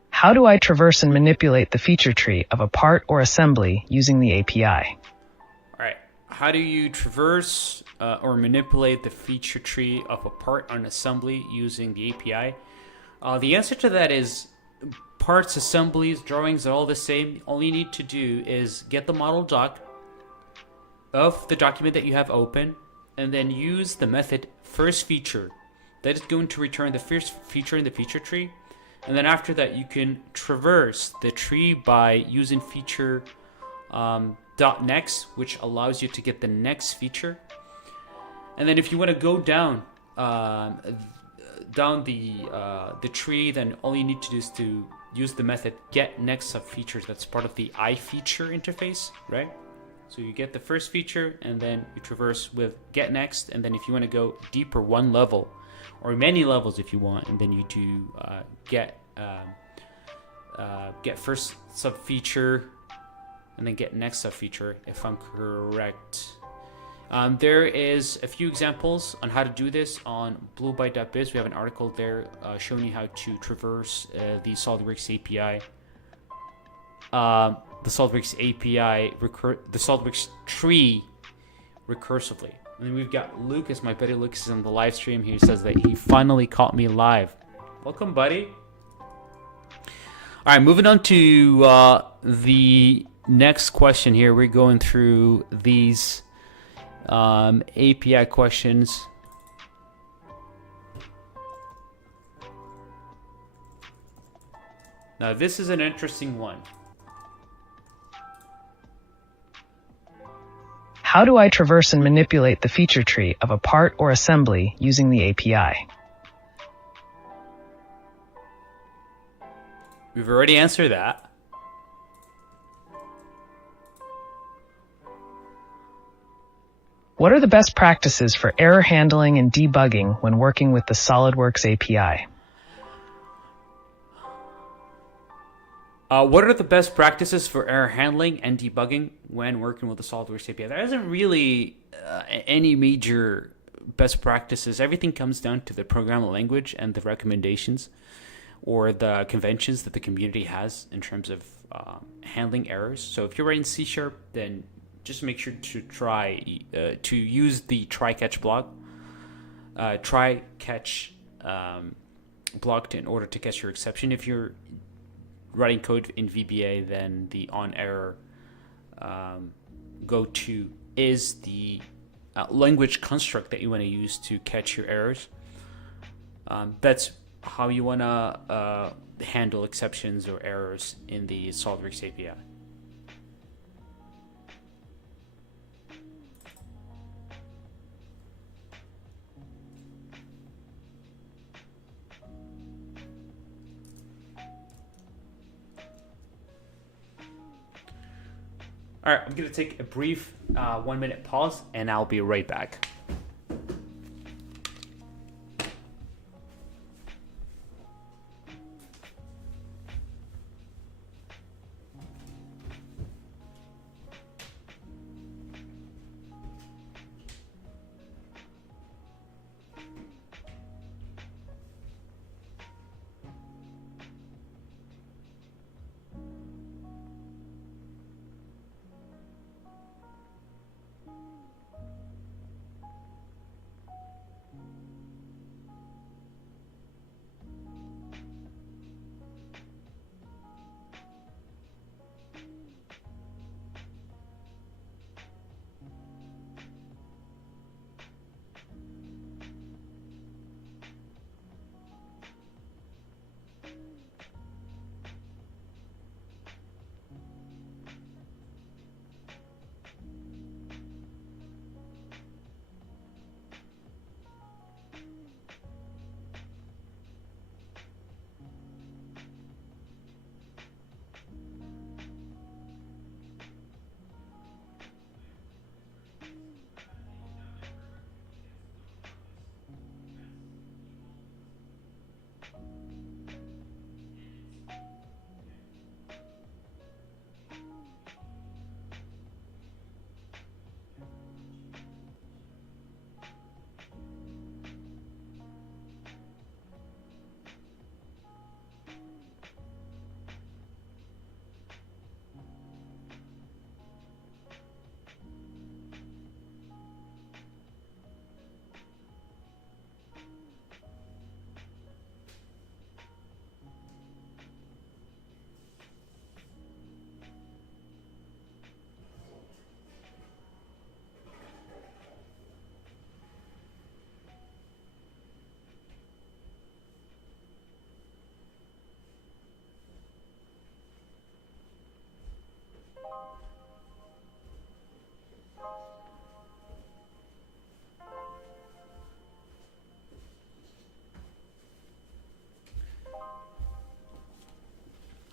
How do I traverse and manipulate the feature tree of a part or assembly using the API? All right, how do you traverse or manipulate the feature tree of a part or an assembly using the API? The answer to that is parts, assemblies, drawings are all the same. All you need to do is get the model doc of the document that you have open, and then use the method first feature. That is going to return the first feature in the feature tree. And then after that, you can traverse the tree by using feature .next, which allows you to get the next feature. And then if you want to go down the tree, then all you need to do is to use the method get next sub features. That's part of the iFeature interface, right? So you get the first feature, and then you traverse with get next. And then if you want to go deeper, one level, or many levels if you want, and then you do get first sub feature, and then get next sub feature, if I'm correct. There is a few examples on how to do this on bluebyte.biz. We have an article there showing you how to traverse the SOLIDWORKS API, the SOLIDWORKS tree recursively. And then we've got Lucas, my buddy Lucas, on the live stream. He says that he finally caught me live. Welcome, buddy. All right, moving on to the next question here. We're going through these API questions. Now this is an interesting one. How do I traverse and manipulate the feature tree of a part or assembly using the API? We've already answered that. What are the best practices for error handling and debugging when working with the SOLIDWORKS API? What are the best practices for error handling and debugging when working with the SOLIDWORKS API? There isn't really any major best practices. Everything comes down to the programming language and the recommendations or the conventions that the community has in terms of handling errors. So if you're writing C#, then just make sure to try to use the try-catch block. Try-catch block in order to catch your exception. If you're writing code in VBA, then the on-error go-to is the language construct that you want to use to catch your errors. That's how you want to handle exceptions or errors in the SOLIDWORKS API. All right, I'm going to take a brief 1 minute pause and I'll be right back.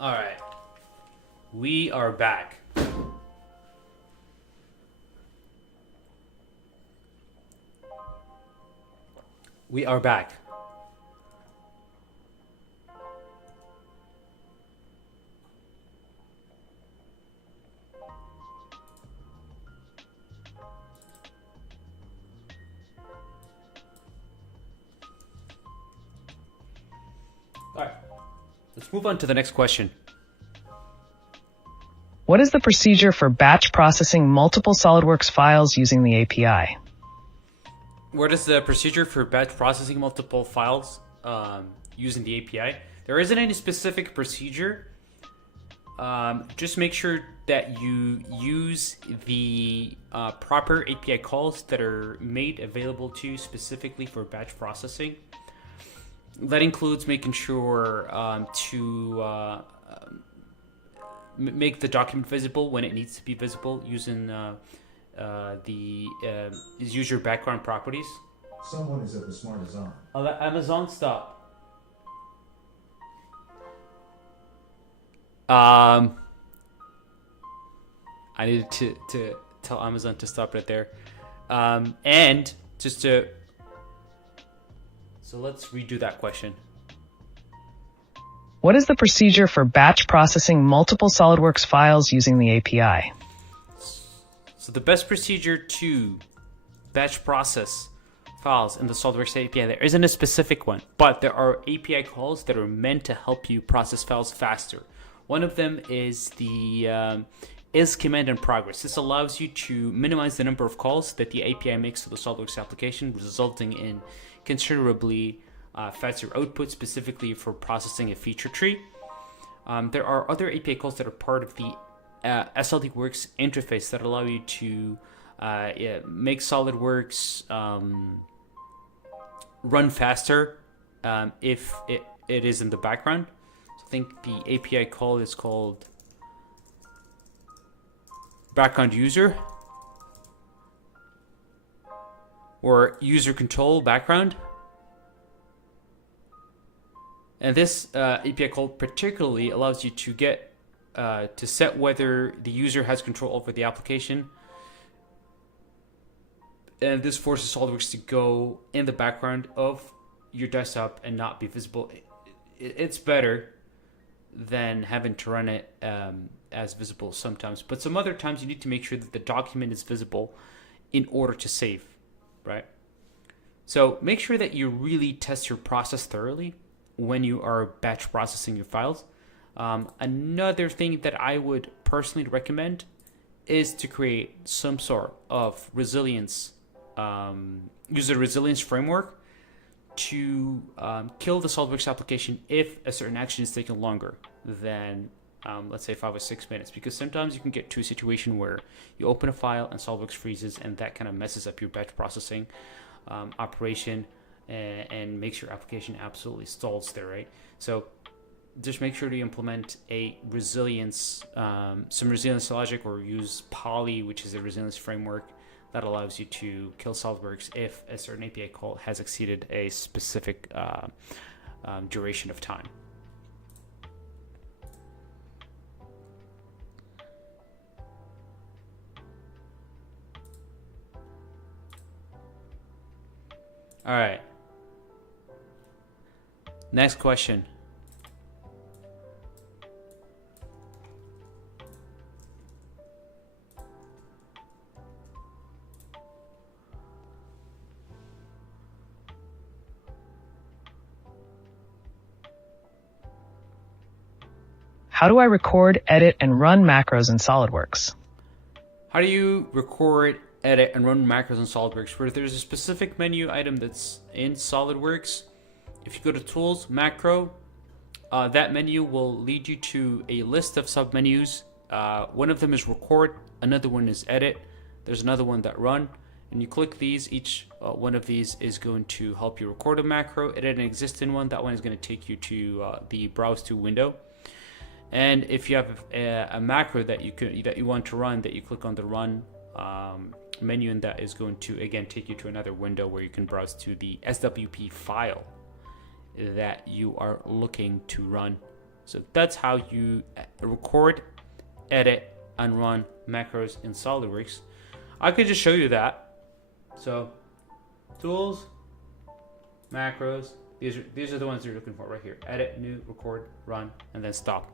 All right, we are back. We are back. All right, let's move on to the next question. What is the procedure for batch processing multiple SOLIDWORKS files using the API? What is the procedure for batch processing multiple files using the API? There isn't any specific procedure. Just make sure that you use the proper API calls that are made available to you specifically for batch processing. That includes making sure to make the document visible when it needs to be visible using user background properties. Someone is at the Smart Design. Oh, Amazon, stop. I needed to tell Amazon to stop right there. And just to... So let's redo that question. What is the procedure for batch processing multiple SOLIDWORKS files using the API? So the best procedure to batch process files in the SOLIDWORKS API, there isn't a specific one, but there are API calls that are meant to help you process files faster. One of them is the is command in progress. This allows you to minimize the number of calls that the API makes to the SOLIDWORKS application, resulting in considerably faster output, specifically for processing a feature tree. There are other API calls that are part of the SOLIDWORKS interface that allow you to make SOLIDWORKS run faster if it is in the background. So I think the API call is called background user or user control background. And this API call particularly allows you to get to set whether the user has control over the application. And this forces SOLIDWORKS to go in the background of your desktop and not be visible. It's better than having to run it as visible sometimes. But some other times you need to make sure that the document is visible in order to save, right? So make sure that you really test your process thoroughly when you are batch processing your files. Another thing that I would personally recommend is to create some sort of resilience, use a resilience framework to kill the SOLIDWORKS application if a certain action is taking longer than, let's say, 5 or 6 minutes. Because sometimes you can get to a situation where you open a file and SOLIDWORKS freezes, and that kind of messes up your batch processing operation and makes your application absolutely stalls there, right? So just make sure to implement a resilience, some resilience logic, or use Poly, which is a resilience framework that allows you to kill SOLIDWORKS if a certain API call has exceeded a specific duration of time. All right. Next question. How do I record, edit, and run macros in SOLIDWORKS? How do you record, edit, and run macros in SOLIDWORKS? Where there's a specific menu item that's in SOLIDWORKS. If you go to Tools, Macro, that menu will lead you to a list of submenus. One of them is Record, another one is Edit. There's another one that Run. And you click these, each one of these is going to help you record a macro, edit an existing one. That one is going to take you to the Browse to window. And if you have a macro that you want to run, that you click on the Run menu, and that is going to again take you to another window where you can browse to the SWP file that you are looking to run. So that's how you record, edit, and run macros in SOLIDWORKS. I could just show you that. So Tools, Macros, these are the ones you're looking for right here. Edit, New, Record, Run, and then Stop.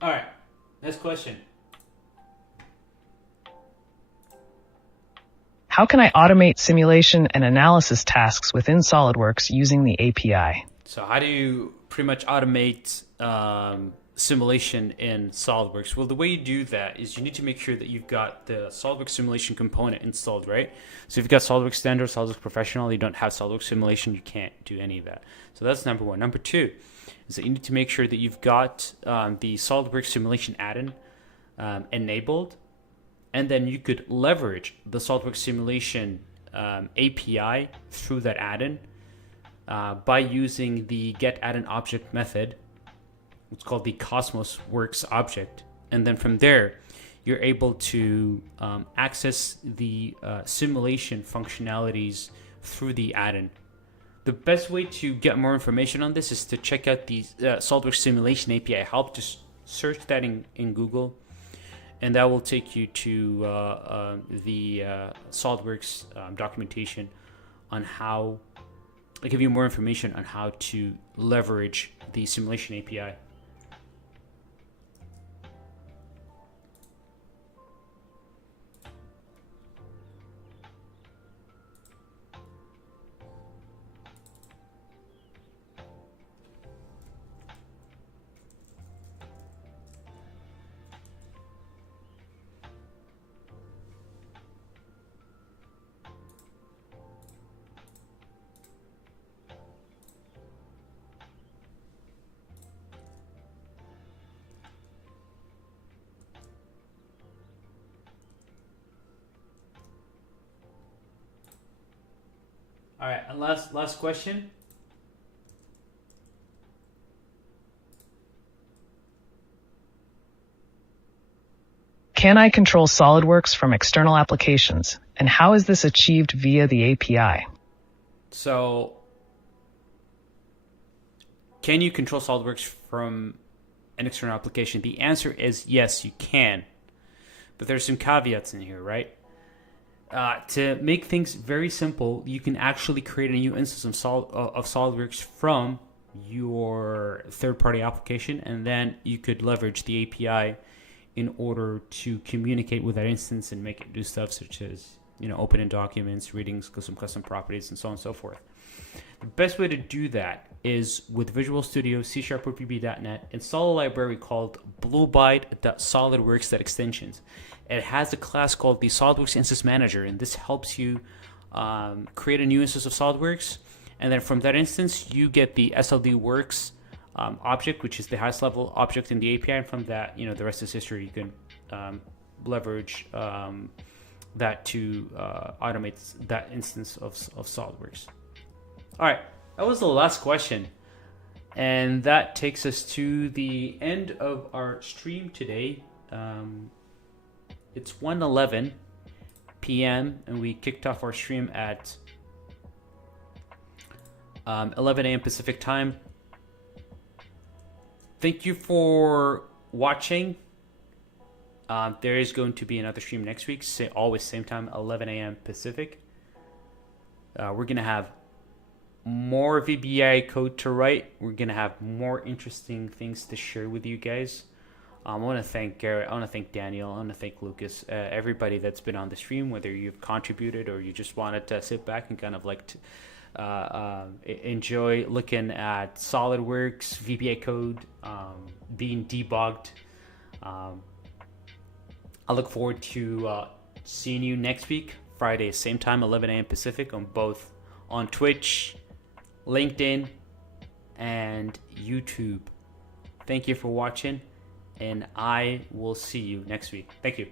All right, next question. How can I automate simulation and analysis tasks within SOLIDWORks using the API? So how do you pretty much automate simulation in SOLIDWORks? Well, the way you do that is you need to make sure that you've got the SOLIDWORks simulation component installed, right? So if you've got SOLIDWORks Standard, SOLIDWORks Professional, you don't have SOLIDWORks simulation, you can't do any of that. So that's number one. Number two is that you need to make sure that you've got the SOLIDWORks simulation add-in enabled, and then you could leverage the SOLIDWORks simulation API through that add-in by using the get add-in object method. It's called the Cosmos Works object. And then from there, you're able to access the simulation functionalities through the add-in. The best way to get more information on this is to check out the SOLIDWORks Simulation API help. Just search that in Google, and that will take you to the SOLIDWORks documentation on how, I'll give you more information on how to leverage the simulation API. All right, and last question. Can I control SOLIDWORks from external applications? And how is this achieved via the API? So, can you control SOLIDWORks from an external application? The answer is yes, you can. But there's some caveats in here, right? To make things very simple, you can actually create a new instance of SOLIDWORks from your third-party application, and then you could leverage the API in order to communicate with that instance and make it do stuff such as, open in documents, reading some custom properties, and so on and so forth. The best way to do that is with Visual Studio, C# or VB.NET, install a library called Blue Byte.solidworks.extensions. It has a class called the SOLIDWORKS Instance Manager, and this helps you create a new instance of SOLIDWORKS. And then from that instance, you get the SLDWorks object, which is the highest level object in the API. And from that, the rest is history. You can leverage that to automate that instance of SOLIDWORKS. All right, that was the last question. And that takes us to the end of our stream today. It's 1:11 p.m. and we kicked off our stream at 11 a.m. Pacific time. Thank you for watching. There is going to be another stream next week, always same time, 11 a.m. Pacific. We're going to have more VBA code to write. We're going to have more interesting things to share with you guys. I want to thank Garrett. I want to thank Daniel. I want to thank Lucas. Everybody that's been on the stream, whether you've contributed or you just wanted to sit back and kind of enjoy looking at SolidWorks VBA code being debugged. I look forward to seeing you next week, Friday, same time, 11 a.m. Pacific, on Twitch, LinkedIn, and YouTube. Thank you for watching, and I will see you next week. Thank you.